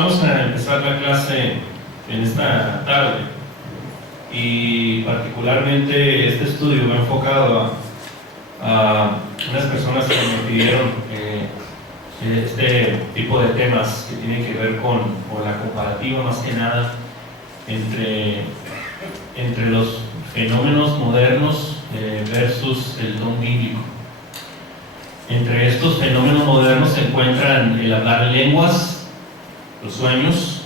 Vamos a empezar la clase en esta tarde y particularmente este estudio va enfocado a unas personas que me pidieron este tipo de temas que tienen que ver con la comparativa más que nada entre los fenómenos modernos versus el don bíblico. Entre estos fenómenos modernos se encuentran el hablar en lenguas, los sueños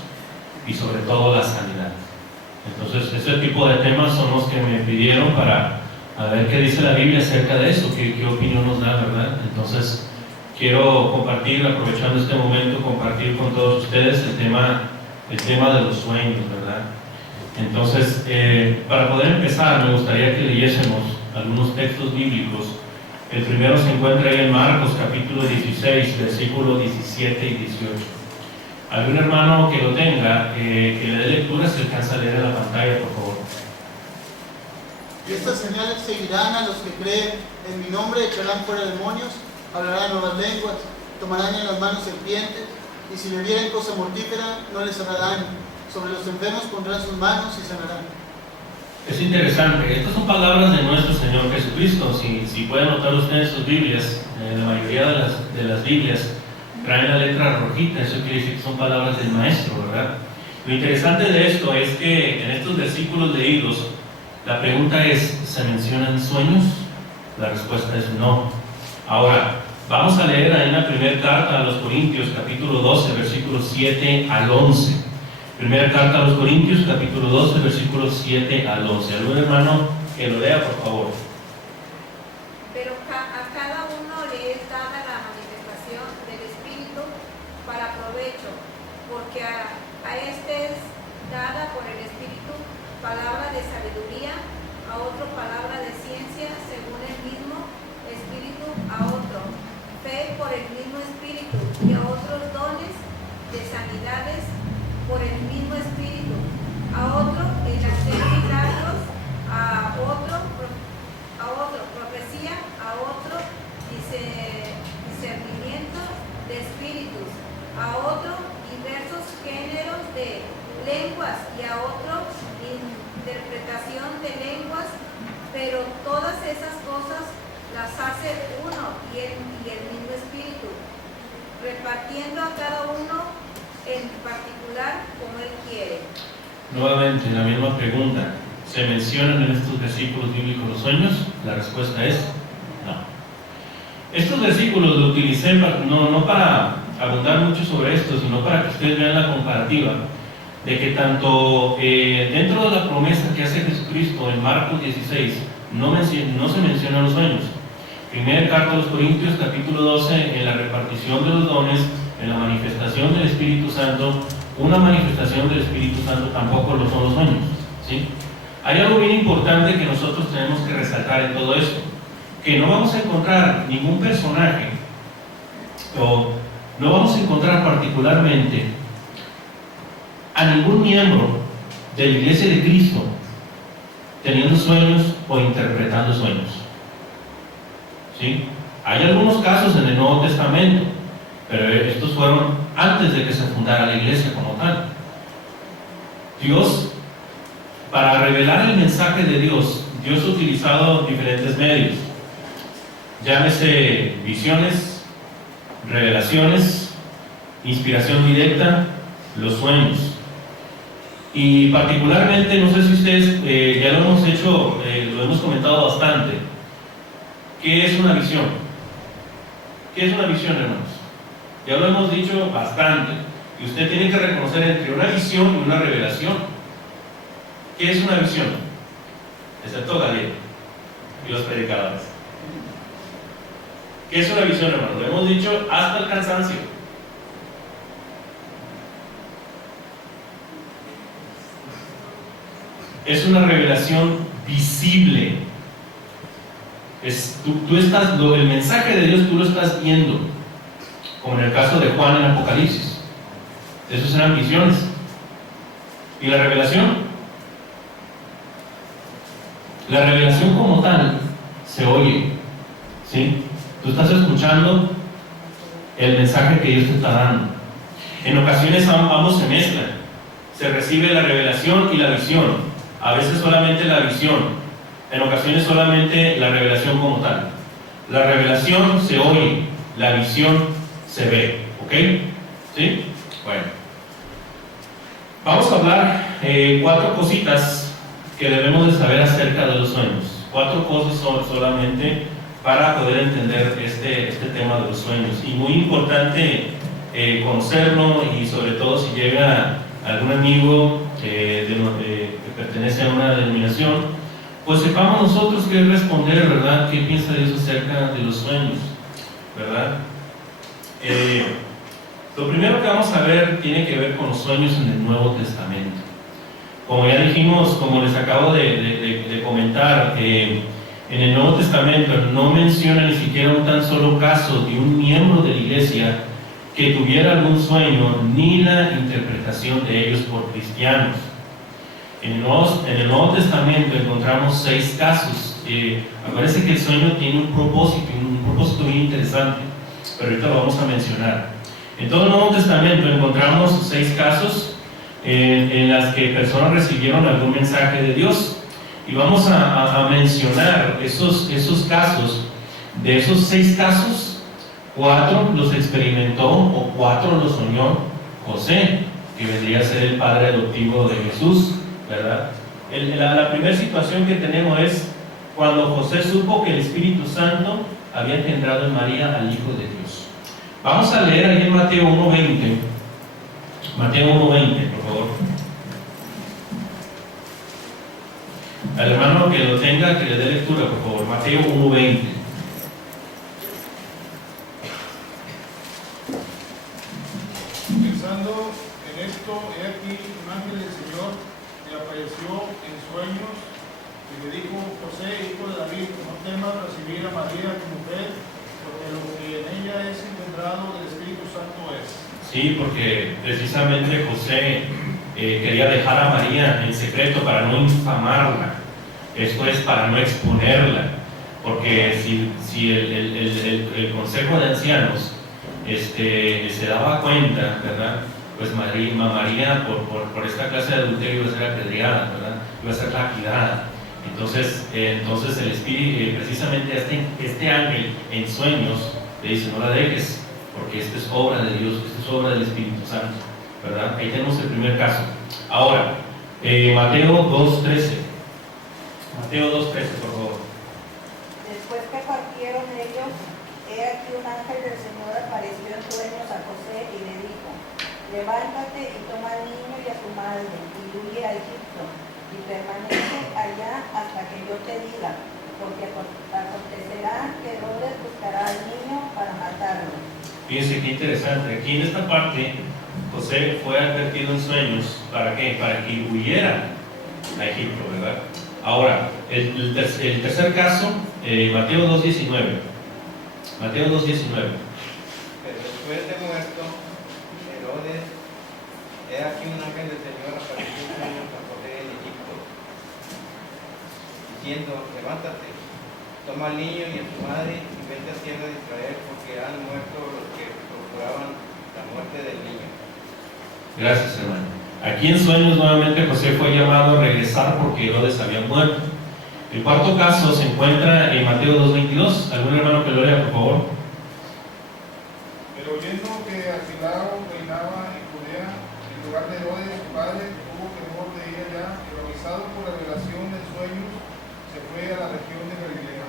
y sobre todo la sanidad. Entonces, ese tipo de temas son los que me pidieron para ver qué dice la Biblia acerca de eso, qué opinión nos da, ¿verdad? Entonces, quiero compartir, aprovechando este momento, compartir con todos ustedes el tema de los sueños, ¿verdad? Entonces, para poder empezar, me gustaría que leyésemos algunos textos bíblicos. El primero se encuentra ahí en Marcos, capítulo 16, versículos 17 y 18. ¿Algún hermano que lo tenga, que le dé lectura, se alcanza a leer en la pantalla, por favor? Y estas señales seguirán a los que creen. En mi nombre echarán fuera demonios, hablarán nuevas lenguas, tomarán en las manos serpientes, y si bebieren cosa mortífera, no les hará daño. Sobre los enfermos pondrán sus manos y sanarán. Es interesante. Estas son palabras de nuestro Señor Jesucristo. Si pueden notar ustedes sus Biblias, la mayoría de las Biblias traen la letra rojita. Eso quiere decir que son palabras del Maestro, ¿verdad? Lo interesante de esto es que en estos versículos leídos, la pregunta es, ¿se mencionan sueños? La respuesta es no. Ahora, vamos a leer ahí en la primera carta a los Corintios, capítulo 12, versículos 7 al 11. Primera carta a los Corintios, capítulo 12, versículos 7 al 11. ¿Algún hermano que lo lea, por favor? Pero a cada uno le es dada la manifestación del Espíritu para provecho, porque a este es dada por el Espíritu palabra de sabiduría, a otro palabra de ciencia según el mismo Espíritu, a otro fe por el mismo Espíritu, y a otros dones de sanidades por el mismo Espíritu, a otro el hacer milagros, a otro profecía, a otro discernimiento de espíritus, a otro diversos géneros de lenguas, y a otro interpretación de lenguas, pero todas esas cosas las hace uno y el mismo Espíritu, repartiendo a cada uno en particular como Él quiere. Nuevamente, la misma pregunta. ¿Se mencionan en estos versículos bíblicos los sueños? La respuesta es no. Estos versículos los utilicé no para abundar mucho sobre esto, sino para que ustedes vean la comparativa de que tanto dentro de la promesa que hace Jesucristo en Marcos 16 no se mencionan los sueños. Primera carta a los Corintios, capítulo 12, en la repartición de los dones, en la manifestación del Espíritu Santo, una manifestación del Espíritu Santo tampoco lo son los sueños, ¿sí? Hay algo bien importante que nosotros tenemos que resaltar en todo esto, que no vamos a encontrar ningún personaje, o no vamos a encontrar particularmente a ningún miembro de la Iglesia de Cristo teniendo sueños o interpretando sueños, ¿sí? Hay algunos casos en el Nuevo Testamento, pero estos fueron antes de que se fundara la iglesia como tal. Dios, para revelar el mensaje de Dios ha utilizado diferentes medios. Llámese visiones, revelaciones, inspiración directa, los sueños. Y particularmente, no sé si ustedes, ya lo hemos hecho, lo hemos comentado bastante. ¿Qué es una visión? ¿Qué es una visión, hermanos? Ya lo hemos dicho bastante. Y usted tiene que reconocer entre una visión y una revelación. ¿Qué es una visión? Excepto Galileo y los predicadores. ¿Qué es una visión, hermano? Lo hemos dicho hasta el cansancio. Es una revelación visible. El mensaje de Dios tú lo estás viendo, como en el caso de Juan en Apocalipsis. Esas eran visiones. ¿Y la revelación? La revelación como tal se oye, ¿sí? Tú estás escuchando el mensaje que Dios te está dando. En ocasiones ambos se mezclan. Se recibe la revelación y la visión. A veces solamente la visión. En ocasiones solamente la revelación como tal. La revelación se oye, la visión se ve. ¿Ok? ¿Sí? Bueno. Vamos a hablar 4 cositas que debemos de saber acerca de los sueños. 4 cosas solamente para poder entender este tema de los sueños. Y muy importante conocerlo, y sobre todo si llega algún amigo que pertenece a una denominación, pues sepamos nosotros qué responder, ¿verdad? ¿Qué piensa Dios acerca de los sueños? ¿Verdad? Lo primero que vamos a ver tiene que ver con los sueños en el Nuevo Testamento. Como ya dijimos, como les acabo de comentar, en el Nuevo Testamento no menciona ni siquiera un tan solo caso de un miembro de la iglesia que tuviera algún sueño, ni la interpretación de ellos por cristianos. En el Nuevo Testamento encontramos 6 casos. Parece que el sueño tiene un propósito muy interesante, pero ahorita lo vamos a mencionar. En todo el Nuevo Testamento encontramos 6 casos en las que personas recibieron algún mensaje de Dios, y vamos a mencionar esos casos. De esos 6 casos, 4 los experimentó o 4 los soñó José, que vendría a ser el padre adoptivo de Jesús, ¿verdad? La primera situación que tenemos es cuando José supo que el Espíritu Santo había engendrado en María al Hijo de Dios. Vamos a leer ahí en Mateo 1:20. Mateo 1:20, por favor. Al hermano que lo tenga, que le dé lectura, por favor. Mateo 1:20. Pensando en esto, he aquí un ángel del Señor le apareció en sueños y le dijo: José, hijo de David, no temas recibir a María tu mujer, porque lo que en ella es engendrado del Espíritu Santo es. Sí, porque precisamente José quería dejar a María en secreto para no infamarla, esto es, para no exponerla, porque si el Consejo de Ancianos se daba cuenta, ¿verdad? Pues María por esta clase de adulterio iba a ser apedreada, ¿verdad? Iba a ser lapidada. Entonces el Espíritu, precisamente este ángel en sueños le dice: no la dejes, porque esta es obra de Dios, esta es obra del Espíritu Santo, ¿verdad? Ahí tenemos el primer caso. Ahora, Mateo 2:13. Mateo 2:13, por favor. Después que partieron ellos, he aquí un ángel del Señor apareció en sueños a José y le dijo: levántate y toma al niño y a su madre y huye a Egipto y permanece allá hasta que yo te diga, porque acontecerá que Herodes buscará al niño para matarlo. Fíjense qué interesante. Aquí en esta parte, José fue advertido en sueños. ¿Para qué? Para que huyera a Egipto, ¿verdad? Ahora, el tercer caso, Mateo 2:19. Mateo 2:19. Pero después de muerto Herodes, he aquí un ángel del Señor apareció en sueños a José en Egipto, diciendo: levántate, toma al niño y a su madre y vete a tierra de Israel, porque han muerto los que procuraban la muerte del niño. Gracias, hermano. Aquí en sueños nuevamente José fue llamado a regresar porque Herodes había muerto. El cuarto caso se encuentra en Mateo 2:22. ¿Algún hermano que lo lea, por favor? Pero oyendo que Arquelao reinaba en Judea, en lugar de Herodes su padre, tuvo temor de ir allá, y bautizado por la revelación de sueños, se fue a la región de Galilea.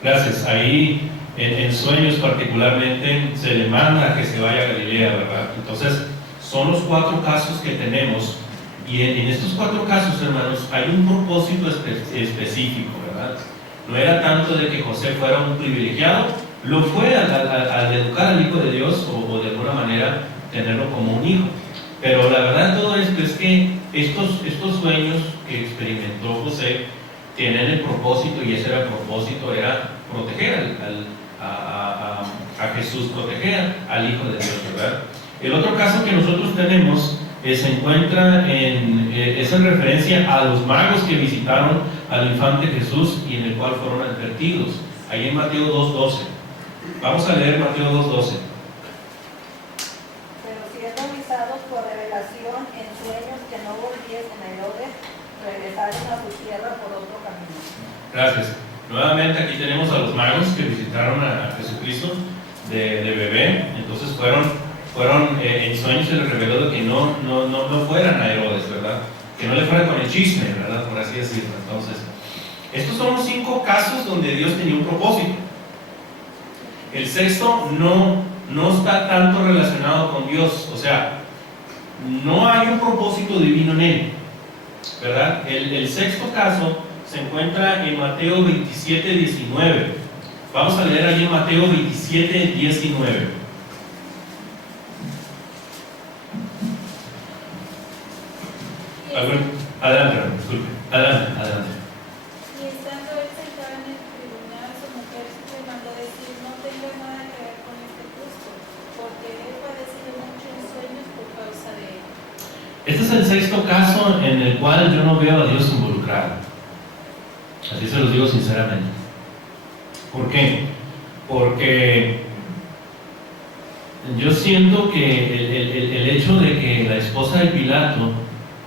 Gracias. Ahí en sueños particularmente se le manda que se vaya a Galilea, ¿verdad? Entonces son los 4 casos que tenemos, y en estos 4 casos, hermanos, hay un propósito específico, ¿verdad? No era tanto de que José fuera un privilegiado, lo fue al educar al Hijo de Dios o de alguna manera tenerlo como un hijo, pero la verdad de todo esto es que estos sueños que experimentó José tienen el propósito, y ese era el propósito, era proteger a Jesús, proteger al Hijo de Dios, ¿verdad? El otro caso que nosotros tenemos se encuentra es en referencia a los magos que visitaron al infante Jesús y en el cual fueron advertidos, ahí en Mateo 2:12. Vamos a leer Mateo 2:12. Pero siendo avisado Gracias. Nuevamente aquí tenemos a los magos que visitaron a Jesucristo de bebé. Entonces fueron en sueños, se les reveló de que no fueran a Herodes, ¿verdad? Que no le fueran con el chisme, ¿verdad? Por así decirlo. Entonces, estos son los 5 casos donde Dios tenía un propósito. El sexto no está tanto relacionado con Dios, o sea, no hay un propósito divino en él, ¿verdad? El sexto caso se encuentra en Mateo 27, 19. Vamos a leer allí en Mateo 27, 19. Adelante, disculpe. Adelante. Y estando él sentado en el tribunal, su mujer le mandó decir: no tenga nada que ver con este justo, porque he padecido mucho en sueños por causa de él. Este es el sexto caso en el cual yo no veo a Dios involucrado. Así se los digo sinceramente. ¿Por qué? Porque yo siento que el hecho de que la esposa de Pilato,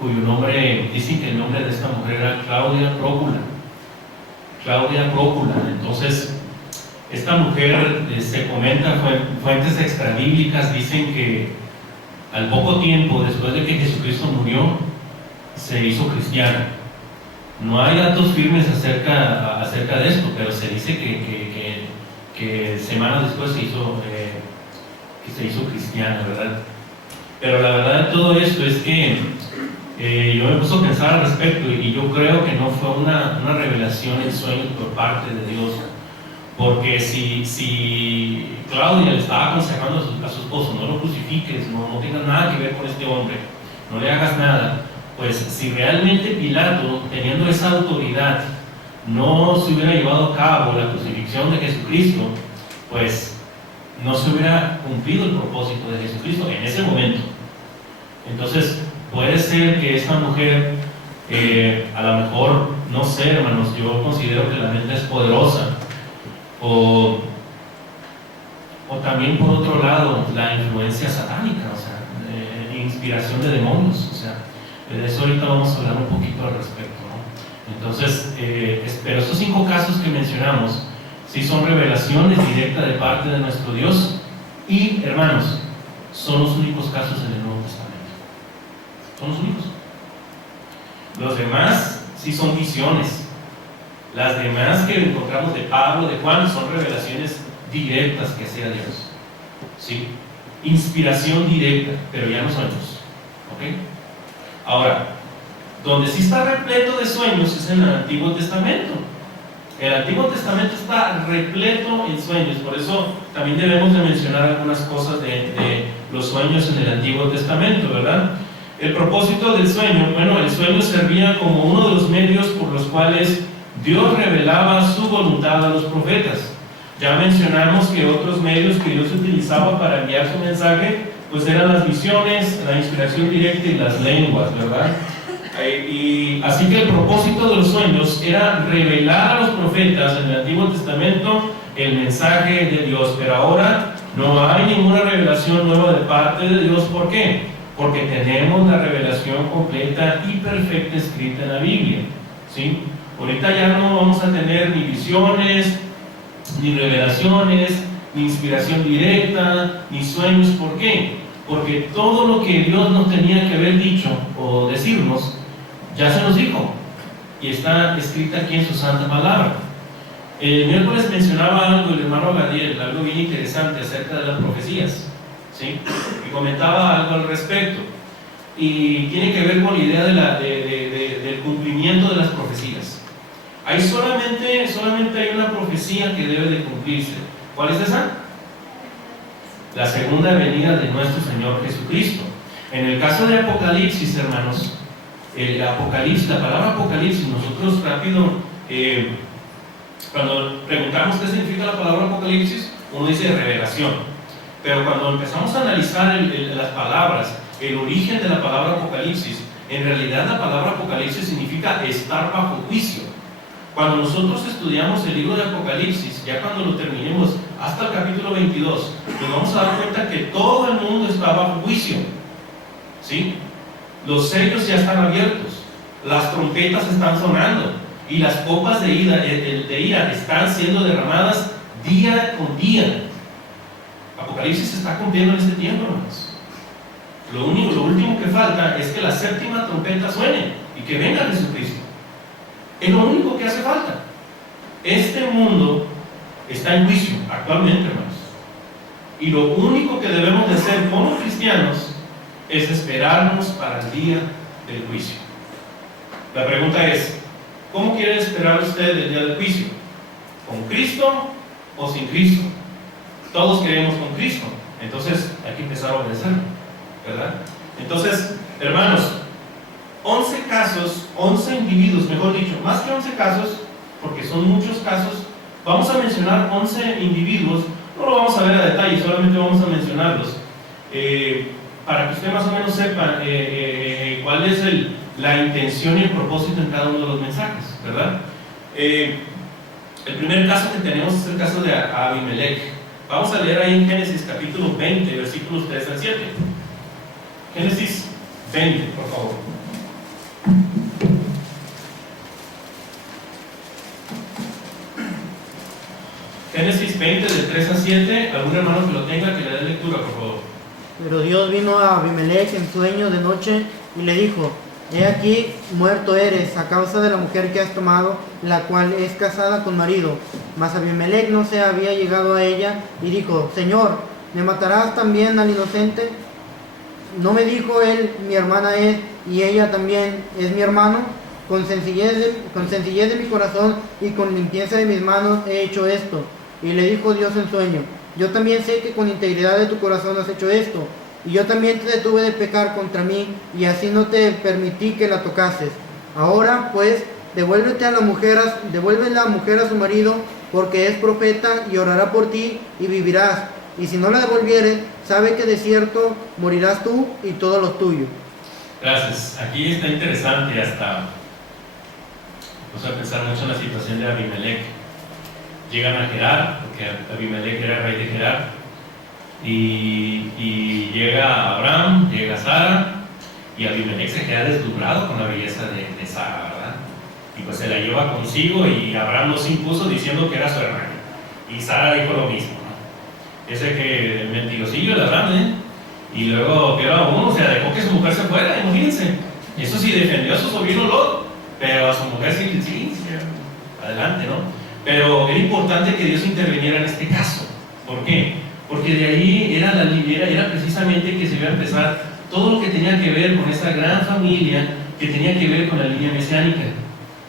cuyo nombre, dicen que el nombre de esta mujer era Claudia Prócula. Entonces, esta mujer, se comenta, fuentes extrabíblicas dicen que al poco tiempo después de que Jesucristo murió, se hizo cristiana. No hay datos firmes acerca de esto, pero se dice que semanas después se hizo cristiana, ¿verdad? Pero la verdad de todo esto es que yo me puse a pensar al respecto y yo creo que no fue una revelación en sueños por parte de Dios, porque si Claudia le estaba aconsejando a su esposo: no lo crucifiques, no tengas nada que ver con este hombre, no le hagas nada, pues si realmente Pilato, teniendo esa autoridad, no se hubiera llevado a cabo la crucifixión de Jesucristo, pues no se hubiera cumplido el propósito de Jesucristo en ese momento. Entonces, puede ser que esta mujer, a lo mejor, no sé, hermanos, yo considero que la mente es poderosa, o también por otro lado, la influencia satánica, o sea, inspiración de demonios, o sea, de eso ahorita vamos a hablar un poquito al respecto, ¿no? Entonces, pero estos 5 casos que mencionamos, sí son revelaciones directas de parte de nuestro Dios, y, hermanos, son los únicos casos en el Nuevo Testamento. Son los únicos. Los demás sí son visiones. Las demás que encontramos de Pablo, de Juan, son revelaciones directas que hacía Dios. ¿Sí? Inspiración directa, pero ya no sueños. ¿Ok? Ahora, donde sí está repleto de sueños es en el Antiguo Testamento. El Antiguo Testamento está repleto en sueños, por eso también debemos de mencionar algunas cosas de los sueños en el Antiguo Testamento, ¿verdad? El propósito del sueño, bueno, el sueño servía como uno de los medios por los cuales Dios revelaba su voluntad a los profetas. Ya mencionamos que otros medios que Dios utilizaba para enviar su mensaje, pues eran las visiones, la inspiración directa y las lenguas, ¿verdad? Y así que el propósito de los sueños era revelar a los profetas en el Antiguo Testamento el mensaje de Dios, pero ahora no hay ninguna revelación nueva de parte de Dios. ¿Por qué? Porque tenemos la revelación completa y perfecta escrita en la Biblia, ¿sí? Ahorita ya no vamos a tener ni visiones, ni revelaciones, ni inspiración directa, ni sueños. ¿Por qué? Porque todo lo que Dios nos tenía que haber dicho o decirnos, ya se nos dijo y está escrita aquí en su santa palabra. El miércoles mencionaba algo el hermano Gadiel, algo bien interesante acerca de las profecías, ¿sí? Y comentaba algo al respecto, y tiene que ver con la idea del cumplimiento de las profecías. Solamente hay una profecía que debe de cumplirse. ¿Cuál es esa? La segunda venida de nuestro Señor Jesucristo. En el caso de Apocalipsis, hermanos, la palabra Apocalipsis, nosotros rápido, cuando preguntamos qué significa la palabra Apocalipsis, uno dice revelación, pero cuando empezamos a analizar las palabras, el origen de la palabra Apocalipsis, en realidad la palabra Apocalipsis significa estar bajo juicio. Cuando nosotros estudiamos el libro de Apocalipsis, ya cuando lo terminemos hasta el capítulo 22, nos vamos a dar cuenta que todo el mundo está bajo juicio, ¿sí? Los sellos ya están abiertos, las trompetas están sonando, y las copas de ira están siendo derramadas día con día. Apocalipsis se está cumpliendo en este tiempo, hermanos. Lo último que falta es que la séptima trompeta suene y que venga Jesucristo. Es lo único que hace falta. Este mundo está en juicio actualmente, hermanos. Y lo único que debemos de hacer como cristianos es esperarnos para el día del juicio. La pregunta es, ¿cómo quiere esperar usted el día del juicio? ¿Con Cristo o sin Cristo? Todos queremos con Cristo, entonces hay que empezar a obedecer, ¿verdad? Entonces, hermanos, 11 casos, 11 individuos, mejor dicho, más que 11 casos, porque son muchos casos, vamos a mencionar 11 individuos, no lo vamos a ver a detalle, solamente vamos a mencionarlos, para que usted más o menos sepa cuál es la intención y el propósito en cada uno de los mensajes, ¿verdad? El primer caso que tenemos es el caso de Abimelech. Vamos a leer ahí en Génesis capítulo 20, versículos 3 al 7. Génesis 20, por favor. Génesis 20, del 3 al 7. Algún hermano que lo tenga, que le dé lectura, por favor. Pero Dios vino a Abimelech en sueño de noche y le dijo: he aquí, muerto eres a causa de la mujer que has tomado, la cual es casada con marido. Mas Abimelech no se había llegado a ella y dijo: Señor, ¿me matarás también al inocente? ¿No me dijo él, mi hermana es, y ella también es mi hermano? Con sencillez de mi corazón y con limpieza de mis manos he hecho esto. Y le dijo Dios en sueño: yo también sé que con integridad de tu corazón has hecho esto, y yo también te detuve de pecar contra mí, y así no te permití que la tocases. Ahora pues, devuelve la mujer a su marido, porque es profeta y orará por ti y vivirás. Y si no la devolvieres, sabe que de cierto morirás tú y todos los tuyos. Gracias. Aquí está interesante hasta... Vamos a pensar mucho en la situación de Abimelech. Llegan a Gerar, porque Abimelech era rey de Gerar, y llega Abraham, llega Sara, y Abimelech se queda deslumbrado con la belleza de Sara, ¿verdad? Y pues se la lleva consigo, y Abraham no se impuso diciendo que era su hermana, y Sara dijo lo mismo, ¿no? Ese que el mentirosillo de Abraham, y luego peor aún, o sea, dejó que su mujer se fuera, imagínense. Eso sí defendió a su sobrino Lot, pero a su mujer sí, adelante, ¿no? Pero era importante que Dios interviniera en este caso. ¿Por qué? Porque de ahí era precisamente que se iba a empezar todo lo que tenía que ver con esa gran familia que tenía que ver con la línea mesiánica.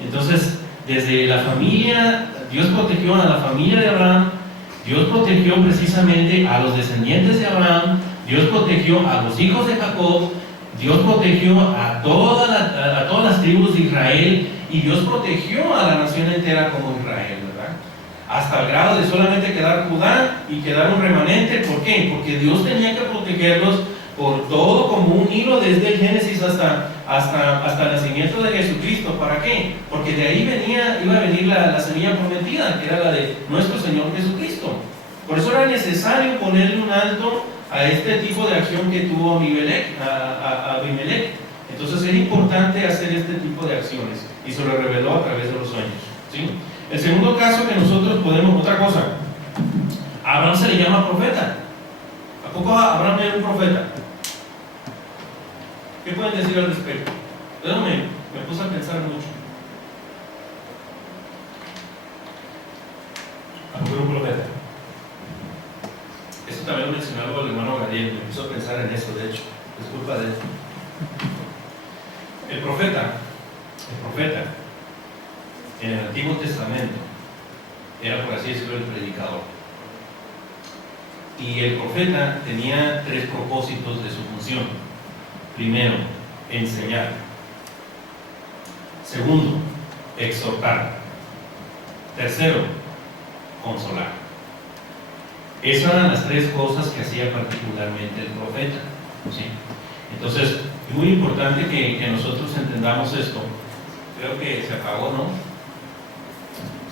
Entonces, desde la familia, Dios protegió a la familia de Abraham, Dios protegió precisamente a los descendientes de Abraham, Dios protegió a los hijos de Jacob, Dios protegió a todas las tribus de Israel, y Dios protegió a la nación entera como Israel, ¿verdad? Hasta el grado de solamente quedar Judá y quedar un remanente. ¿Por qué? Porque Dios tenía que protegerlos por todo, como un hilo desde el Génesis hasta el nacimiento de Jesucristo. ¿Para qué? Porque de ahí iba a venir la semilla prometida, que era la de nuestro Señor Jesucristo. Por eso era necesario ponerle un alto a este tipo de acción que tuvo Abimelech. Entonces era importante hacer este tipo de acciones, y se lo reveló a través de los sueños, ¿sí? El segundo caso que nosotros podemos, otra cosa, a Abraham se le llama profeta. ¿A poco Abraham era un profeta? ¿Qué pueden decir al respecto? Yo me puse a pensar mucho. ¿A poco era un profeta? Esto también lo mencionaba el hermano Gabriel, me puso a pensar en eso, de hecho, es culpa de él. El profeta en el Antiguo Testamento era, por así decirlo, el predicador. Y el profeta tenía 3 propósitos de su función. Primero, enseñar. Segundo, exhortar. Tercero, consolar. Esas eran las 3 cosas que hacía particularmente el profeta, ¿sí? Entonces, es muy importante que nosotros entendamos esto. Creo que se apagó, ¿no?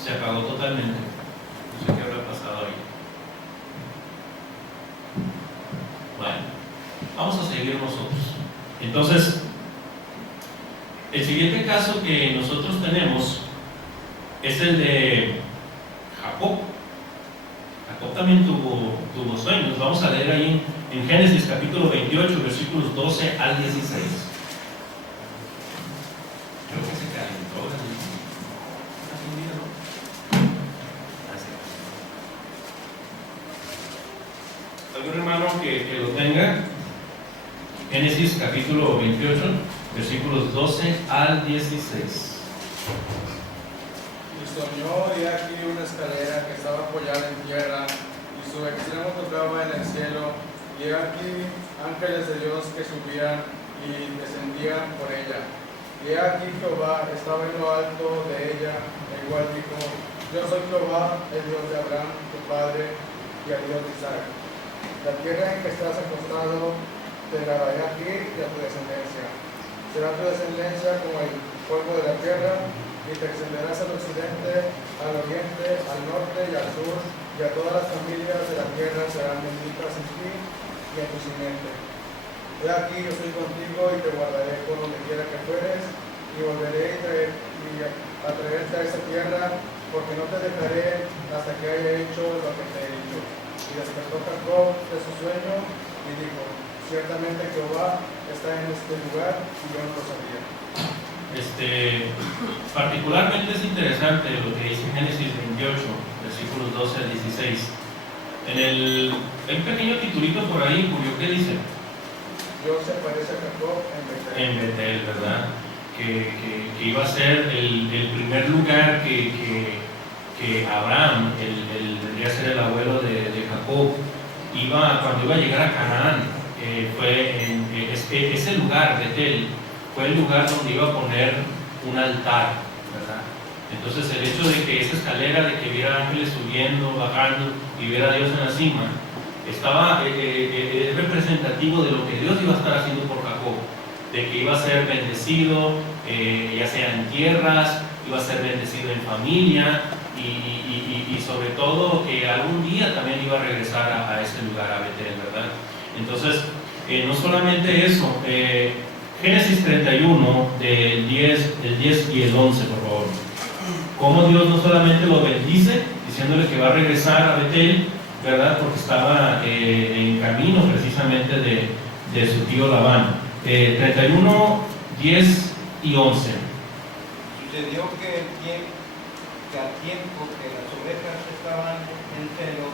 Se apagó totalmente. No sé qué habrá pasado ahí. Bueno, vamos a seguir nosotros. Entonces, el siguiente caso que nosotros tenemos es el de Jacob. Jacob también tuvo sueños. Vamos a leer ahí en Génesis capítulo 28, versículos 12 al 16. Creo que se calentó. ¿Algún hermano que lo tenga? Génesis capítulo 28, versículos 12 al 16. Y soñó, y aquí una escalera que estaba apoyada en tierra, y su extremo tocaba en el cielo, y aquí ángeles de Dios que subían y descendían por ella. Y aquí Jehová estaba en lo alto de ella, el cual dijo: Yo soy Jehová, el Dios de Abraham, tu padre, y el Dios de Isaac. La tierra en que estás acostado te la daré a ti y a tu descendencia. Será tu descendencia como el polvo de la tierra, y te extenderás al occidente, al oriente, al norte y al sur, y a todas las familias de la tierra serán benditas en ti y en tu simiente. He aquí, yo estoy contigo y te guardaré por donde quiera que fueres, y volveré a traerte a esa tierra, porque no te dejaré hasta que haya hecho lo que te he dicho. Y despertó Jacob de su sueño y dijo: Ciertamente Jehová está en este lugar y yo no lo sabía. Particularmente es interesante lo que dice Génesis 28, versículos 12 al 16. Hay un pequeño titulito por ahí, Julio, ¿qué dice? Dios se aparece a Jacob en Betel. En Betel, ¿verdad? Que iba a ser el primer lugar que Abraham, vendría a ser el abuelo de Jacob, cuando iba a llegar a Canaán, ese lugar, Betel, fue el lugar donde iba a poner un altar, ¿verdad? Entonces el hecho de que esa escalera, de que viera ángeles subiendo, bajando y viera a Dios en la cima, es representativo de lo que Dios iba a estar haciendo por Jacob, de que iba a ser bendecido, ya sea en tierras, iba a ser bendecido en familia y sobre todo que algún día también iba a regresar a ese lugar, a Betel, ¿verdad? Entonces, no solamente eso, Génesis 31, del 10 y el 11, por favor. Cómo Dios no solamente lo bendice, diciéndole que va a regresar a Betel, ¿verdad? Porque estaba en camino precisamente de su tío Labán. 31, 10 y 11. Sucedió que al tiempo que las ovejas estaban en celo,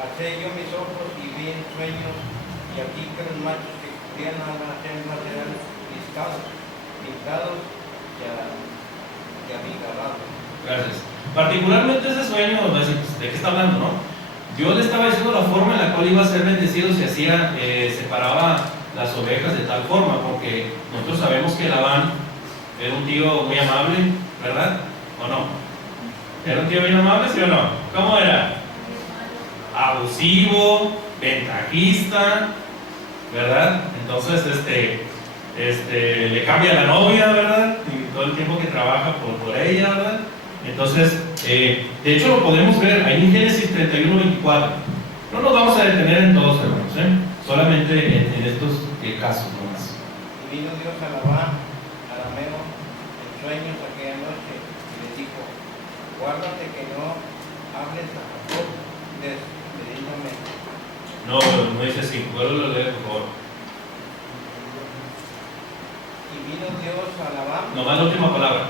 alcé yo mis ojos y vi en sueños, y aquí que los machos que cubrían a las hembras eran pintados y amigalados. Gracias. Particularmente ese sueño, ¿de qué está hablando, no? Dios le estaba diciendo la forma en la cual iba a ser bendecido si hacía, separaba las ovejas de tal forma, porque nosotros sabemos que Labán era un tío muy amable, ¿verdad? ¿O no? ¿Era un tío bien amable, sí o no? ¿Cómo era? Abusivo, ventajista, ¿verdad? Entonces, le cambia la novia, ¿verdad? Y todo el tiempo que trabaja por ella, ¿verdad? Entonces, de hecho lo podemos ver ahí en Génesis 31, 24. No nos vamos a detener en todos, hermanos, solamente en estos casos nomás. Y vino Dios a Labán, arameo, en sueños aquella noche, y le dijo: Guárdate que no hables a Jacob despedidamente. No dice así, vuelvo a leer, por favor. Y vino Dios a Labán. Nomás la última palabra.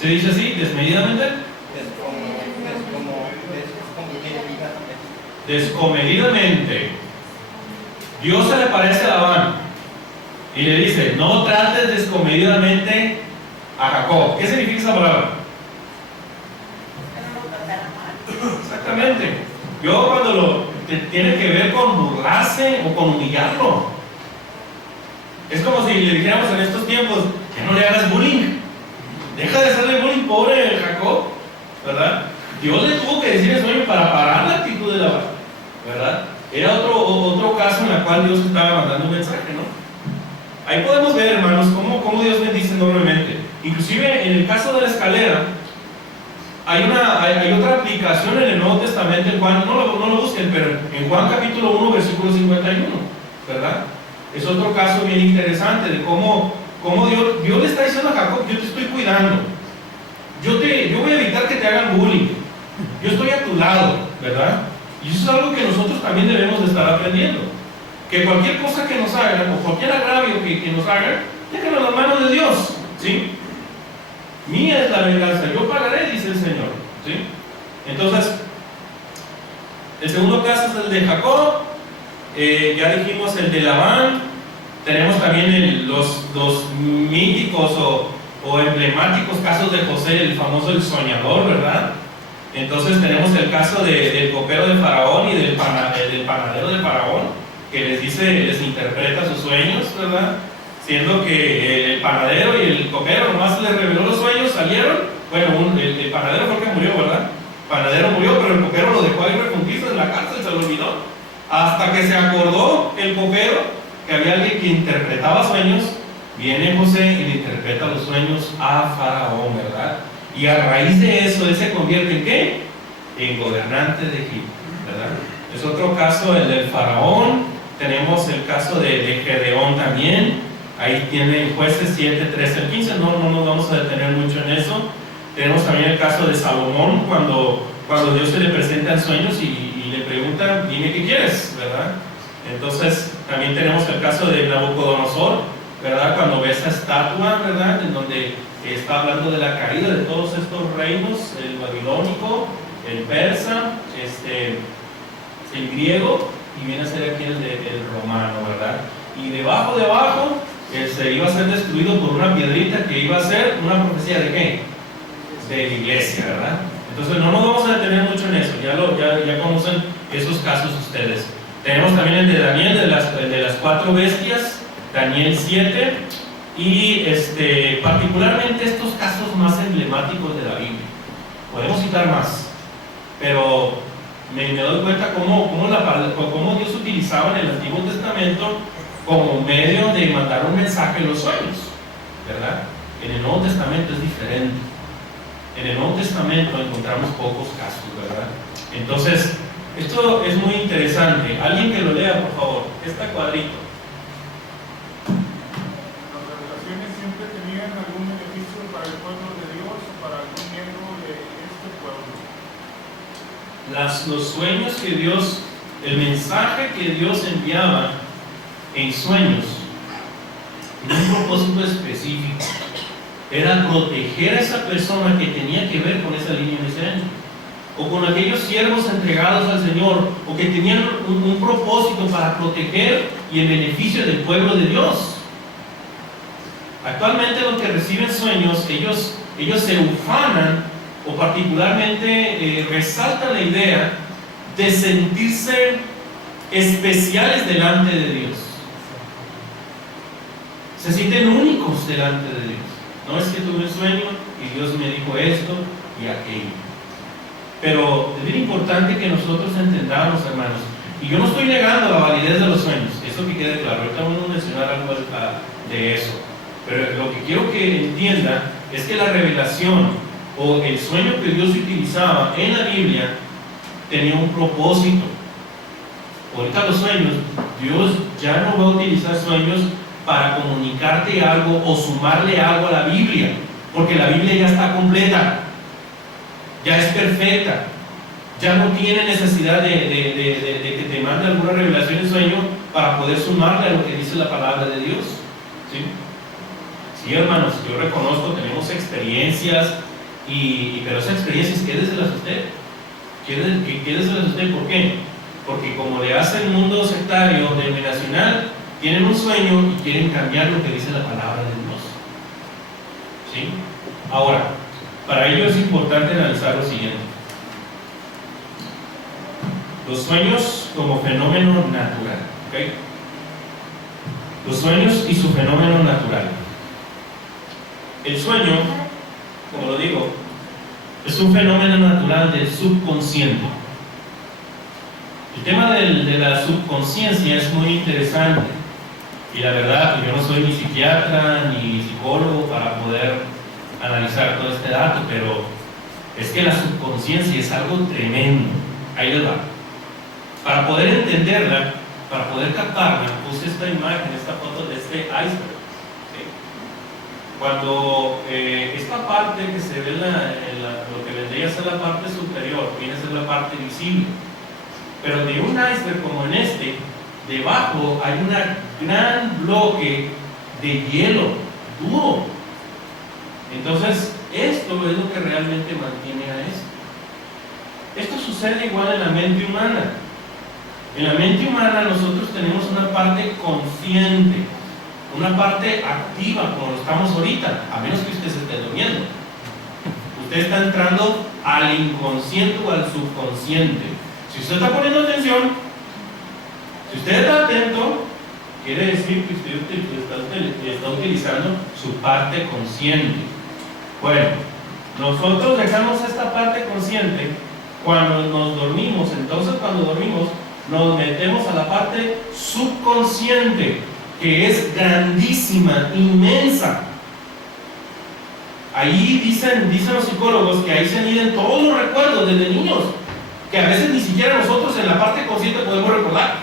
¿Se dice así, desmedidamente? Descomedidamente. Dios se le parece a Labán y le dice: no trates descomedidamente a Jacob. ¿Qué significa esa palabra? Exactamente. Yo cuando tiene que ver con burlarse o con humillarlo. Es como si le dijéramos en estos tiempos: que no le hagas bullying. Deja de hacerle bullying, pobre Jacob, ¿verdad? Dios le tuvo que decir eso para parar la actitud de Labán, ¿verdad? Era otro caso en el cual Dios estaba mandando un mensaje, ¿no? Ahí podemos ver, hermanos, cómo Dios bendice enormemente. Inclusive en el caso de la escalera, hay otra aplicación en el Nuevo Testamento, en Juan, no lo busquen, pero en Juan capítulo 1, versículo 51, ¿verdad? Es otro caso bien interesante de cómo Como Dios le está diciendo a Jacob, yo te estoy cuidando. Yo voy a evitar que te hagan bullying. Yo estoy a tu lado, ¿verdad? Y eso es algo que nosotros también debemos de estar aprendiendo. Que cualquier cosa que nos hagan, o cualquier agravio que nos hagan, déjenlo en las manos de Dios, ¿sí? Mía es la venganza, yo pagaré, dice el Señor, ¿sí? Entonces, el segundo caso es el de Jacob, ya dijimos el de Labán, tenemos también los míticos o emblemáticos casos de José, el famoso el soñador, ¿verdad? Entonces tenemos el caso del copero de Faraón y del panadero de Faraón, que les interpreta sus sueños, ¿verdad? Siendo que el panadero y el copero nomás les reveló los sueños, salieron. Bueno, el panadero fue el que murió, ¿verdad? El panadero murió, pero el copero lo dejó ahí refundirse en la cárcel, se lo olvidó. Hasta que se acordó el copero que había alguien que interpretaba sueños. Viene José y le interpreta los sueños a Faraón, ¿verdad? Y a raíz de eso, él se convierte en ¿qué? En gobernante de Egipto, ¿verdad? Es otro caso, el del Faraón. Tenemos el caso de Gedeón también. Ahí tiene Jueces 7, 13 al 15. No nos vamos a detener mucho en eso. Tenemos también el caso de Salomón, cuando Dios se le presenta en sueños y le pregunta, dime qué quieres, ¿verdad? Entonces, también tenemos el caso de Nabucodonosor, ¿verdad? Cuando ve esa estatua, ¿verdad? En donde está hablando de la caída de todos estos reinos, el babilónico, el persa, el griego, y viene a ser aquí el romano, ¿verdad? Y debajo, iba a ser destruido por una piedrita que iba a ser una profecía de ¿qué? De la iglesia, ¿verdad? Entonces no nos vamos a detener mucho en eso, ya conocen esos casos ustedes. Tenemos también el de Daniel, el de las 4 bestias, Daniel 7, y particularmente estos casos más emblemáticos de la Biblia. Podemos citar más, pero me doy cuenta cómo Dios utilizaba en el Antiguo Testamento como medio de mandar un mensaje en los sueños, ¿verdad? En el Nuevo Testamento es diferente. En el Nuevo Testamento encontramos pocos casos, ¿verdad? Entonces, esto es muy interesante. Alguien que lo lea, por favor, este cuadrito. Las revelaciones siempre tenían algún beneficio para el pueblo de Dios o para algún miembro de este pueblo. Los sueños que Dios, el mensaje que Dios enviaba en sueños, tenía un propósito específico. Era proteger a esa persona que tenía que ver con esa línea de sueños, o con aquellos siervos entregados al Señor, o que tenían un propósito para proteger y en beneficio del pueblo de Dios. Actualmente los que reciben sueños, ellos se ufanan o particularmente resaltan la idea de sentirse especiales delante de Dios. Se sienten únicos delante de Dios. No es que tuve un sueño y Dios me dijo esto y aquello. Pero es bien importante que nosotros entendamos, hermanos, y yo no estoy negando la validez de los sueños, eso que quede claro. Ahorita vamos a mencionar algo de eso. Pero lo que quiero que entiendan es que la revelación o el sueño que Dios utilizaba en la Biblia tenía un propósito. Ahorita los sueños, Dios ya no va a utilizar sueños para comunicarte algo o sumarle algo a la Biblia, porque la Biblia ya está completa, ya es perfecta, ya no tiene necesidad de que te mande alguna revelación en sueño para poder sumarle a lo que dice la palabra de Dios. ¿Sí? Sí, hermanos, yo reconozco, tenemos experiencias, pero esas experiencias quédeselas a usted. Quédeselas a usted, ¿por qué? Porque como le hace el mundo sectario, denominacional, tienen un sueño y quieren cambiar lo que dice la palabra de Dios. ¿Sí? Ahora, para ello es importante analizar lo siguiente. Los sueños como fenómeno natural. ¿Okay? Los sueños y su fenómeno natural. El sueño, como lo digo, es un fenómeno natural del subconsciente. El tema de la subconsciencia es muy interesante. Y la verdad, yo no soy ni psiquiatra ni psicólogo para poder analizar todo este dato, pero es que la subconsciencia es algo tremendo. Ahí les va. Para poder entenderla, para poder captarla, puse esta imagen, esta foto de este iceberg. ¿Sí? Cuando esta parte que se ve lo que vendría a ser la parte superior, viene a ser la parte visible. Pero de un iceberg como en este, debajo hay un gran bloque de hielo duro. Entonces, esto es lo que realmente mantiene a esto. Esto sucede igual en la mente humana. En la mente humana nosotros tenemos una parte consciente, una parte activa, como lo estamos ahorita, a menos que usted se esté durmiendo. Usted está entrando al inconsciente o al subconsciente. Si usted está poniendo atención, si usted está atento, quiere decir que usted está utilizando su parte consciente. Bueno, nosotros dejamos esta parte consciente cuando nos dormimos. Entonces, cuando dormimos, nos metemos a la parte subconsciente, que es grandísima, inmensa. Ahí dicen los psicólogos que ahí se miden todos los recuerdos desde niños, que a veces ni siquiera nosotros en la parte consciente podemos recordar.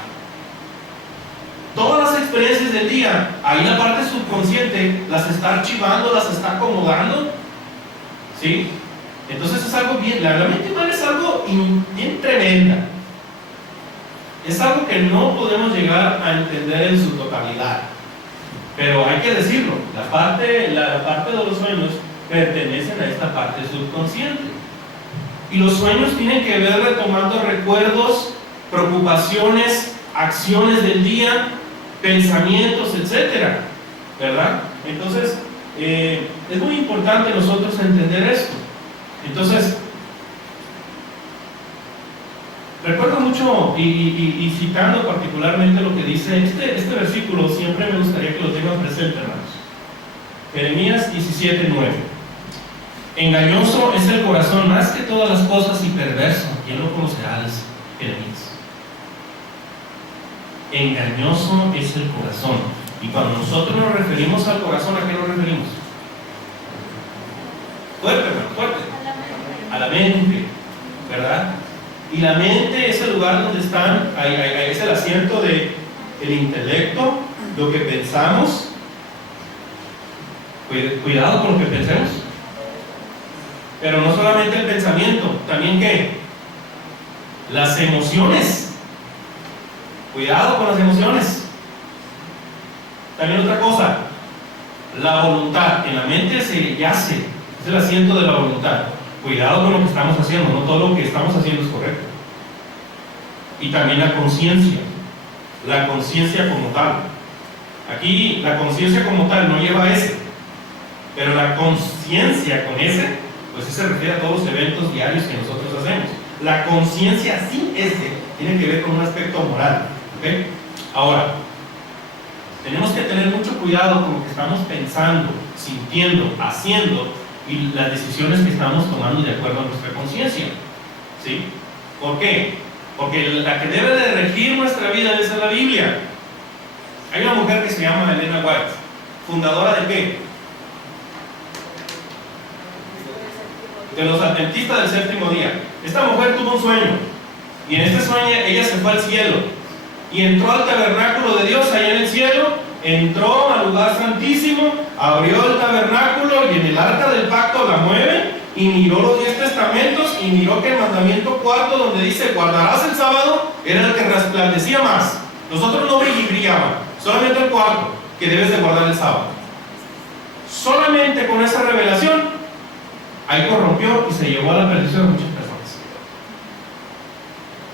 Todas las experiencias del día, ahí la parte subconsciente las está archivando, las está acomodando, ¿sí? Entonces es algo bien, la mente humana es algo bien tremenda. Es algo que no podemos llegar a entender en su totalidad. Pero hay que decirlo, la parte de los sueños pertenecen a esta parte subconsciente. Y los sueños tienen que ver retomando recuerdos, preocupaciones, acciones del día, pensamientos, etcétera, ¿verdad? Entonces, es muy importante nosotros entender esto. Entonces, recuerdo mucho y citando particularmente lo que dice este versículo, siempre me gustaría que lo tengan presente, hermanos. Jeremías 17:9. Engañoso es el corazón más que todas las cosas y perverso. ¿Quién lo conocerá? Jeremías. Engañoso es el corazón. Y cuando nosotros nos referimos al corazón, ¿a qué nos referimos? Fuerte, hermano, fuerte. A la mente, ¿verdad? Y la mente es el lugar donde están, ahí es el asiento del intelecto, lo que pensamos. Cuidado con lo que pensemos. Pero no solamente el pensamiento, también ¿qué? Las emociones. Cuidado con las emociones. También otra cosa, la voluntad. En la mente se yace, es el asiento de la voluntad. Cuidado con lo que estamos haciendo, no todo lo que estamos haciendo es correcto. Y también la conciencia como tal. Aquí la conciencia como tal no lleva ese, pero la conciencia con ese, pues se refiere a todos los eventos diarios que nosotros hacemos. La conciencia sin ese tiene que ver con un aspecto moral, ¿ok? Ahora, tenemos que tener mucho cuidado con lo que estamos pensando, sintiendo, haciendo y las decisiones que estamos tomando de acuerdo a nuestra conciencia, ¿sí? ¿Por qué? Porque la que debe de regir nuestra vida es la Biblia. Hay una mujer que se llama Elena White, fundadora de ¿qué? De los adventistas del séptimo día. Esta mujer tuvo un sueño, y en este sueño ella se fue al cielo y entró al tabernáculo de Dios allá en el cielo. Entró al lugar santísimo, abrió el tabernáculo y en el arca del pacto la mueve y miró los 10 testamentos y miró que el mandamiento cuarto, donde dice guardarás el sábado, era el que resplandecía más. Los otros no brillaban, solamente el cuarto, que debes de guardar el sábado. Solamente con esa revelación ahí corrompió y se llevó a la perdición de muchas personas.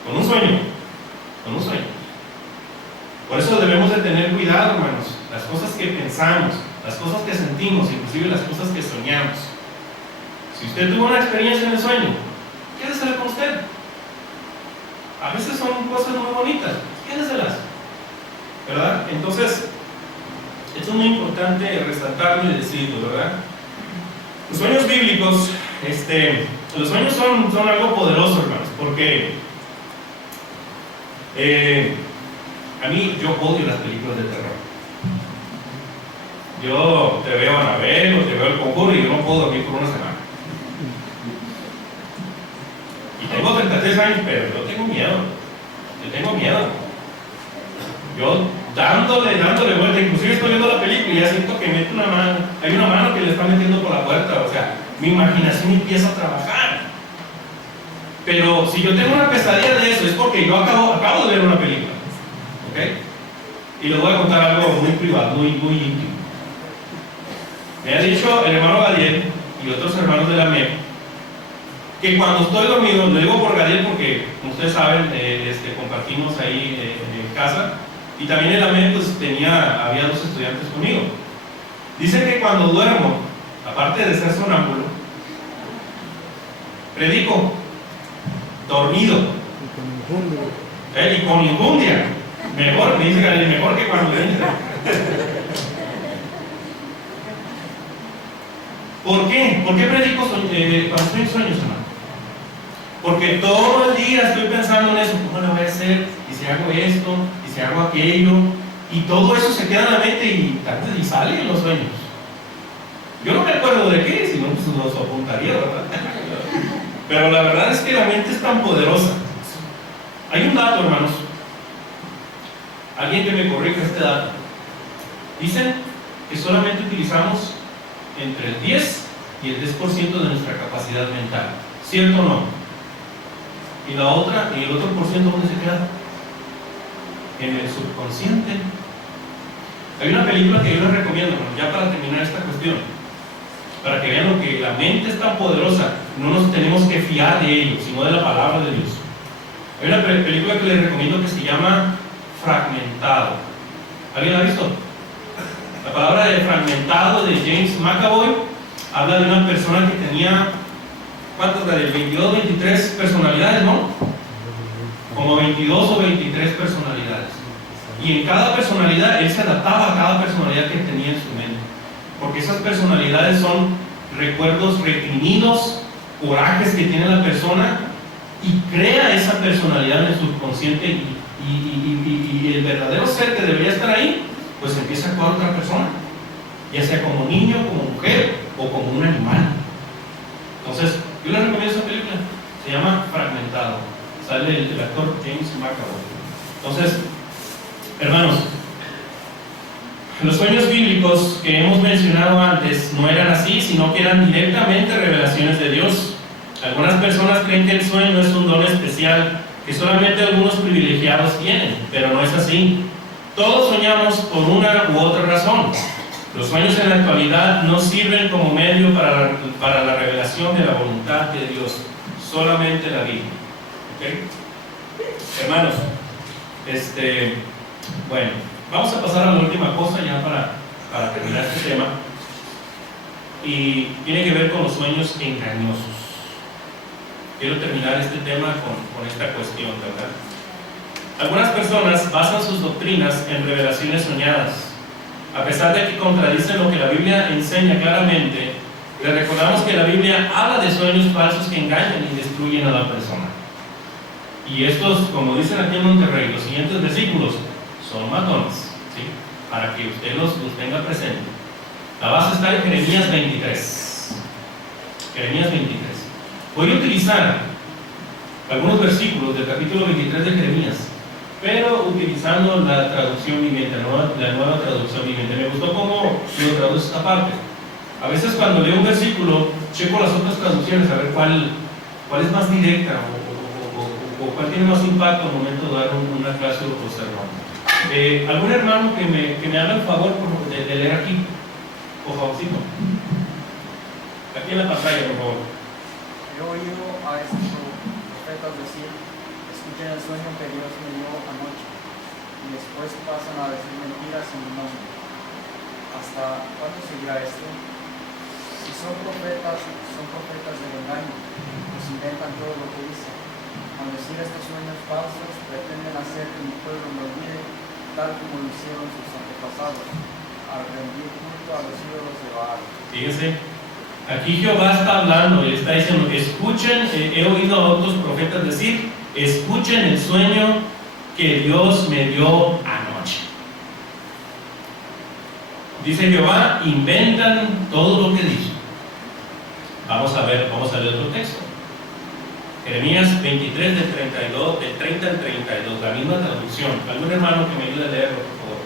Con un sueño. Por eso debemos de tener cuidado, hermanos, las cosas que pensamos, las cosas que sentimos, inclusive las cosas que soñamos. Si usted tuvo una experiencia en el sueño, quédesela con usted. A veces son cosas muy bonitas, quédeselas, ¿verdad? Entonces, esto es muy importante resaltarlo y decirlo, ¿verdad? Los sueños bíblicos, los sueños son algo poderoso, hermanos, porque a mí, yo odio las películas de terror. Yo te veo Anabel o te veo El Conjuro y yo no puedo dormir por una semana. Y tengo 33 años, pero yo tengo miedo. Yo dándole vuelta, inclusive estoy viendo la película y ya siento que mete una mano, hay una mano que está metiendo por la puerta. O sea, mi imaginación empieza a trabajar. Pero si yo tengo una pesadilla de eso, es porque yo acabo de ver una película. ¿Ok? Y les voy a contar algo muy privado, muy íntimo. Me ha dicho el hermano Gadiel y otros hermanos de la MEC que cuando estoy dormido, lo digo por Gadiel porque, como ustedes saben, compartimos ahí en casa, y también en la MEC pues había 2 estudiantes conmigo. Dicen que cuando duermo, aparte de ser sonámbulo, predico dormido y con infundia. Mejor, me dice Gadiel, mejor que cuando entra. ¿Por qué? ¿Por qué predico cuando estoy en sueños, hermano? Porque todo el día estoy pensando en eso. ¿Cómo lo voy a hacer? ¿Y si hago esto? ¿Y si hago aquello? Y todo eso se queda en la mente y sale en los sueños. Yo no me acuerdo de qué, si no pues los apuntaría, ¿verdad? Pero la verdad es que la mente es tan poderosa. Hay un dato, hermanos. Alguien que me corrija este dato. Dicen que solamente utilizamos entre el 10 y el 10% de nuestra capacidad mental. ¿Cierto o no? Y el otro por ciento, ¿dónde se queda? En el subconsciente. Hay una película que yo les recomiendo, ya para terminar esta cuestión, para que vean lo que la mente es tan poderosa. No nos tenemos que fiar de ello, sino de la palabra de Dios. Hay una película que les recomiendo que se llama Fragmentado. ¿Alguien la ha visto? La palabra de fragmentado de James McAvoy habla de una persona que tenía, ¿cuántas? De 22, 23 personalidades, ¿no? Como 22 o 23 personalidades. Y en cada personalidad, él se adaptaba a cada personalidad que tenía en su mente. Porque esas personalidades son recuerdos reprimidos, corajes que tiene la persona, y crea esa personalidad en el subconsciente, y el verdadero ser que debería estar ahí, pues empieza a actuar otra persona, ya sea como niño, como mujer o como un animal. Entonces, yo les recomiendo esa película, se llama Fragmentado, sale el actor James McAvoy. Entonces, hermanos, los sueños bíblicos que hemos mencionado antes no eran así, sino que eran directamente revelaciones de Dios. Algunas personas creen que el sueño es un don especial que solamente algunos privilegiados tienen, pero no es así. Todos soñamos por una u otra razón. Los sueños en la actualidad no sirven como medio para la revelación de la voluntad de Dios, solamente la Biblia. ¿Okay? Hermanos, bueno, vamos a pasar a la última cosa ya para terminar este tema, y tiene que ver con los sueños engañosos. Quiero terminar este tema con esta cuestión, ¿verdad? Algunas personas basan sus doctrinas en revelaciones soñadas. A pesar de que contradicen lo que la Biblia enseña claramente, les recordamos que la Biblia habla de sueños falsos que engañan y destruyen a la persona. Y estos, como dicen aquí en Monterrey, los siguientes versículos son matones, ¿sí? Para que usted los tenga presente. La base está en Jeremías 23. Jeremías 23. Voy a utilizar algunos versículos del capítulo 23 de Jeremías, pero utilizando la traducción viviente, la nueva traducción viviente. Me gustó cómo lo traduce esta parte. A veces cuando leo un versículo, checo las otras traducciones a ver cuál es más directa o cuál tiene más impacto al momento de dar una clase o sermón. ¿Algún hermano que me haga el favor de leer aquí? Por favorcito. Aquí en la pantalla, por favor. He oído a estos profetas decir: escuchen el sueño que Dios me dio anoche, y después pasan a decir mentiras en mi nombre. ¿Hasta cuándo seguirá esto? Si son profetas del engaño, pues inventan todo lo que dicen. Al decir estos sueños falsos, pretenden hacer que mi pueblo me olvide, tal como lo hicieron sus antepasados, al rendir culto a los ídolos de Baal. Fíjense, aquí Jehová está hablando y está diciendo: escuchen, he oído a otros profetas decir, escuchen el sueño que Dios me dio anoche. Dice Jehová, inventan todo lo que dicen. Vamos a leer otro texto. Jeremías 23 del 30 al 32, la misma traducción. ¿Algún hermano que me ayude a leerlo, por favor?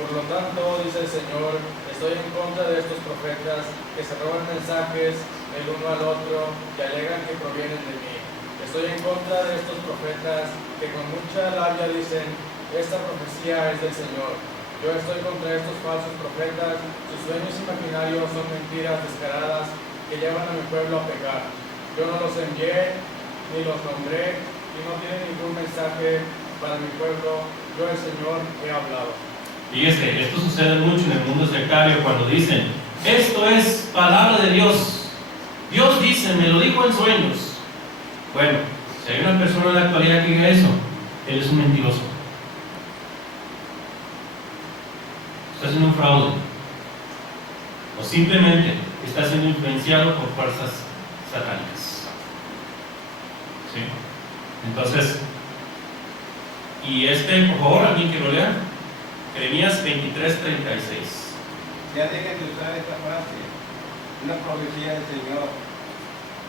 Por lo tanto, dice el Señor, estoy en contra de estos profetas que se roban mensajes el uno al otro y alegan que provienen de mí. Estoy en contra de estos profetas que con mucha labia dicen, esta profecía es del Señor. Yo estoy contra estos falsos profetas, sus sueños imaginarios son mentiras descaradas que llevan a mi pueblo a pecar. Yo no los envié ni los nombré y no tienen ningún mensaje para mi pueblo. Yo el Señor he hablado. Fíjese, esto sucede mucho en el mundo sectario cuando dicen, esto es palabra de Dios. Dios dice, me lo dijo en sueños. Bueno, si hay una persona en la actualidad que diga eso, él es un mentiroso. Está haciendo un fraude. O simplemente está siendo influenciado por fuerzas satánicas. ¿Sí? Entonces, y por favor, alguien que lo lea. Jeremías 23:36. Ya dejen de usar esta frase, una profecía del Señor.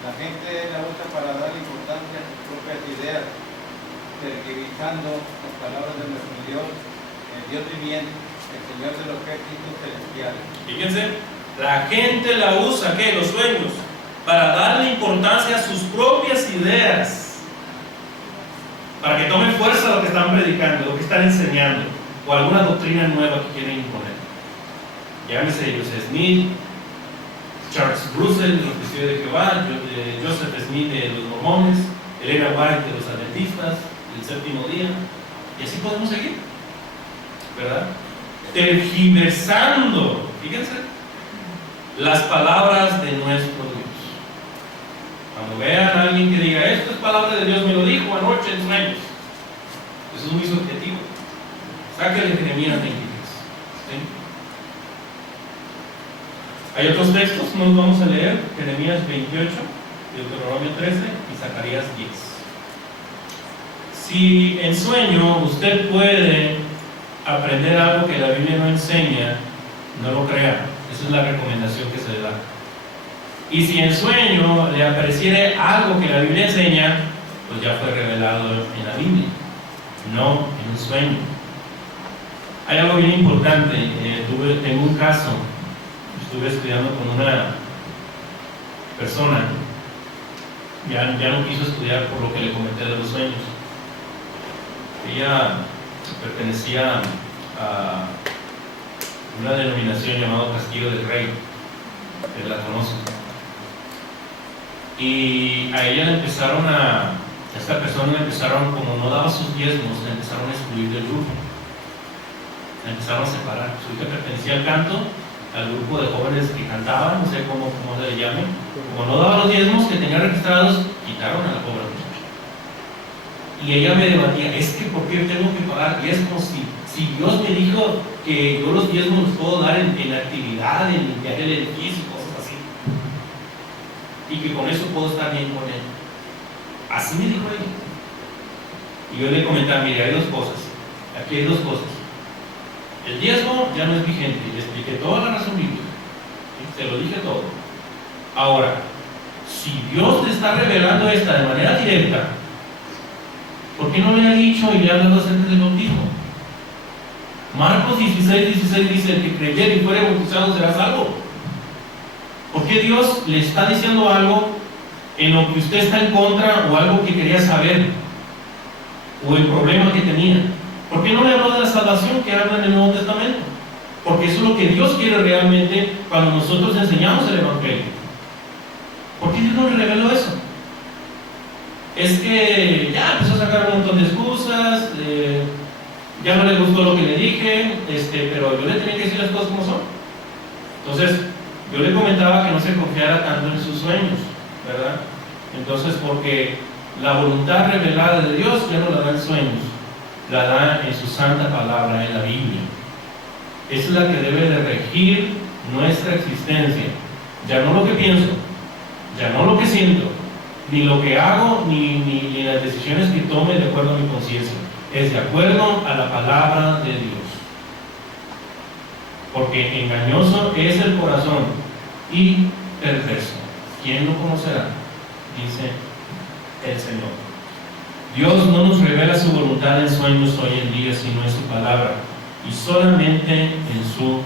La gente la usa para dar importancia a sus propias ideas, tergiversando las palabras de nuestro Dios, el Dios viviente, el Señor de los ejércitos celestiales. Fíjense, la gente la usa, ¿qué? Los sueños, para darle importancia a sus propias ideas, para que tome fuerza lo que están predicando, lo que están enseñando, o alguna doctrina nueva que quieren imponer. Llámese Joseph Smith, Charles Russell de los Testigos de Jehová, Joseph Smith de los Mormones, Elena White de los Adventistas, del Séptimo Día, y así podemos seguir, ¿verdad? Tergiversando, fíjense, las palabras de nuestro Dios. Cuando vean a alguien que diga, esto es palabra de Dios, me lo dijo anoche en sueños, eso es muy subjetivo. Sáquenle Jeremías 23. ¿Sí? Hay otros textos, nos vamos a leer, Jeremías 28, Deuteronomio 13 y Zacarías 10. Si en sueño usted puede aprender algo que la Biblia no enseña, no lo crea. Esa es la recomendación que se le da. Y si en sueño le apareciere algo que la Biblia enseña, pues ya fue revelado en la Biblia, no en un sueño. Hay algo bien importante. Tengo un caso. Estuve estudiando con una persona. Ya no quiso estudiar por lo que le comenté de los sueños. Ella pertenecía a una denominación llamada Castillo del Rey. Él la conoce. Y a ella esta persona le empezaron, como no daba sus diezmos, le empezaron a excluir del grupo. La empezaron a separar. Su hija pertenecía al canto, al grupo de jóvenes que cantaban, no sé cómo se le llame. Como no daba los diezmos que tenía registrados, quitaron a la pobre muchacha. Y ella me debatía, es que ¿por qué tengo que pagar diezmos si Dios me dijo que yo los diezmos los puedo dar en actividad, en limpiar el edificio, cosas así? Y que con eso puedo estar bien con él. Así me dijo ella. Y yo le comentaba, mire, hay dos cosas. Aquí hay dos cosas. El diezmo ya no es vigente, le expliqué toda la razón bíblica, se lo dije todo. Ahora, si Dios le está revelando esta de manera directa, ¿por qué no le ha dicho y le ha hablado acerca del bautismo? Marcos 16:16 dice, el que creyere y fuere bautizado será salvo. ¿Por qué Dios le está diciendo algo en lo que usted está en contra o algo que quería saber o el problema que tenía? ¿Por qué no le habló de la salvación que habla en el Nuevo Testamento? Porque eso es lo que Dios quiere realmente cuando nosotros enseñamos el Evangelio. ¿Por qué Dios no le reveló eso? Es que ya empezó a sacar un montón de excusas, ya no le gustó lo que le dije, pero yo le tenía que decir las cosas como son. Entonces, yo le comentaba que no se confiara tanto en sus sueños, ¿verdad? Entonces, porque la voluntad revelada de Dios ya no la da en sueños, la da en su santa palabra, en la Biblia. Esa es la que debe de regir nuestra existencia. Ya no lo que pienso, ya no lo que siento, ni lo que hago, ni las decisiones que tome de acuerdo a mi conciencia. Es de acuerdo a la palabra de Dios. Porque engañoso es el corazón y perverso. ¿Quién lo conocerá? Dice el Señor. Dios no nos revela su voluntad en sueños hoy en día, sino en su palabra. y solamente en su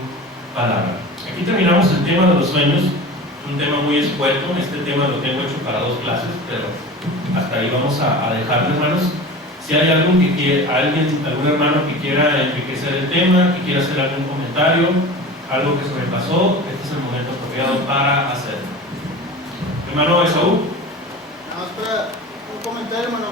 palabra. Aquí terminamos el tema de los sueños, un tema muy escueto. Este tema lo tengo hecho para 2 clases, pero hasta ahí vamos a dejarlo, hermanos. Si hay algún hermano que quiera enriquecer el tema, que quiera hacer algún comentario, algo que se me pasó, este es el momento apropiado para hacerlo. Hermano Esaú. Nada más para un comentario, hermano.